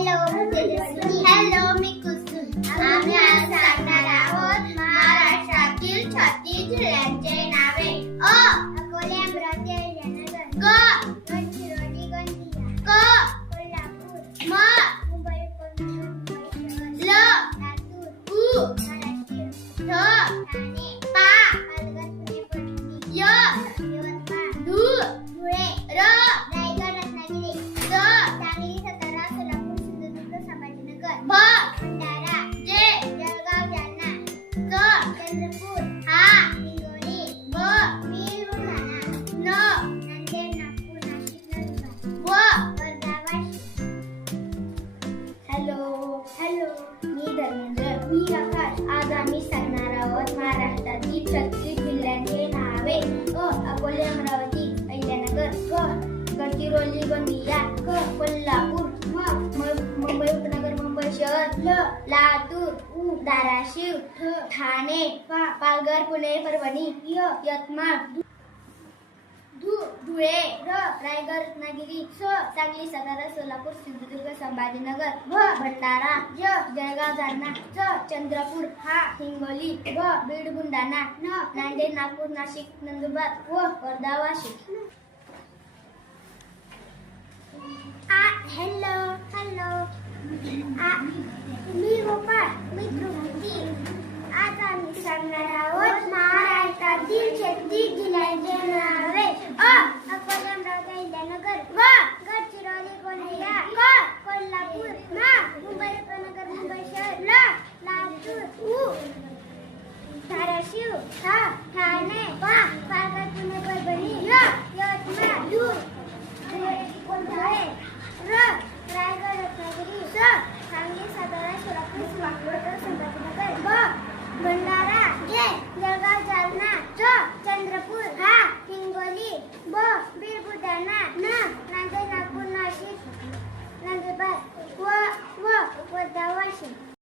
Hello मी कुसुम. आम्ही आज सांगणार आहोत महाराष्ट्रातील 36 जिल्ह्यांचे नावे. अ अकोले, अमरावती, अहिल्यानगर, क गडचिरोली, गोंदिया, क कोल्हापूर, म मुंबई उपनगर, मुंबई शहर, ल लातूर, उ धाराशिव, ठ ठाणे, पा पालघर, पुणे, परभणी, य यवतमाळ, धु धुळे, र रायगड, रत्नागिरी, स सांगली, सातारा, सोलापूर, सिंधुदुर्ग, संभाजीनगर, भ भंडारा, जे जळगाव, जालना, क चंद्रपूर, हा हिंगोली, ब बीड, बुलढाणा, न नांदेड, नागपूर, नाशिक, नंदुरबार, व वर्धा, वाशिम. हॅलो, मी धर्मेंद्र. मी आकाश. आज आम्ही सांगणार आहोत महाराष्ट्रातील 36 जिल्ह्यांचे नावे. अकोले, अमरावती, अहिल्यानगर, गडचिरोली, गोंदिया, कोल्हापूर, मुंबई उपनगर, मुंबई शहर, लातूर, धाराशिव, ठाणे, पालघर, पुणे, परभणी, यवतमाळ, धुळे, रायगड, रत्नागिरी, सांगली, सातारा, सोलापूर, सिंधुदुर्ग, संभाजीनगर, भंडारा, जळगाव, जालना, चंद्रपूर, हिंगोली, बीड, बुलढाणा, नांदेड, नागपूर, नाशिक, नंदुरबार, वर्धा, वाशिम. हॅलो, मी गोपाळ. मी ध्रुवती. आज आम्ही सांगणार आहोत महाराष्ट्रातील 36 जिल्ह्यांचे नावे. अकोले, अमरावती, अहिल्यानगर,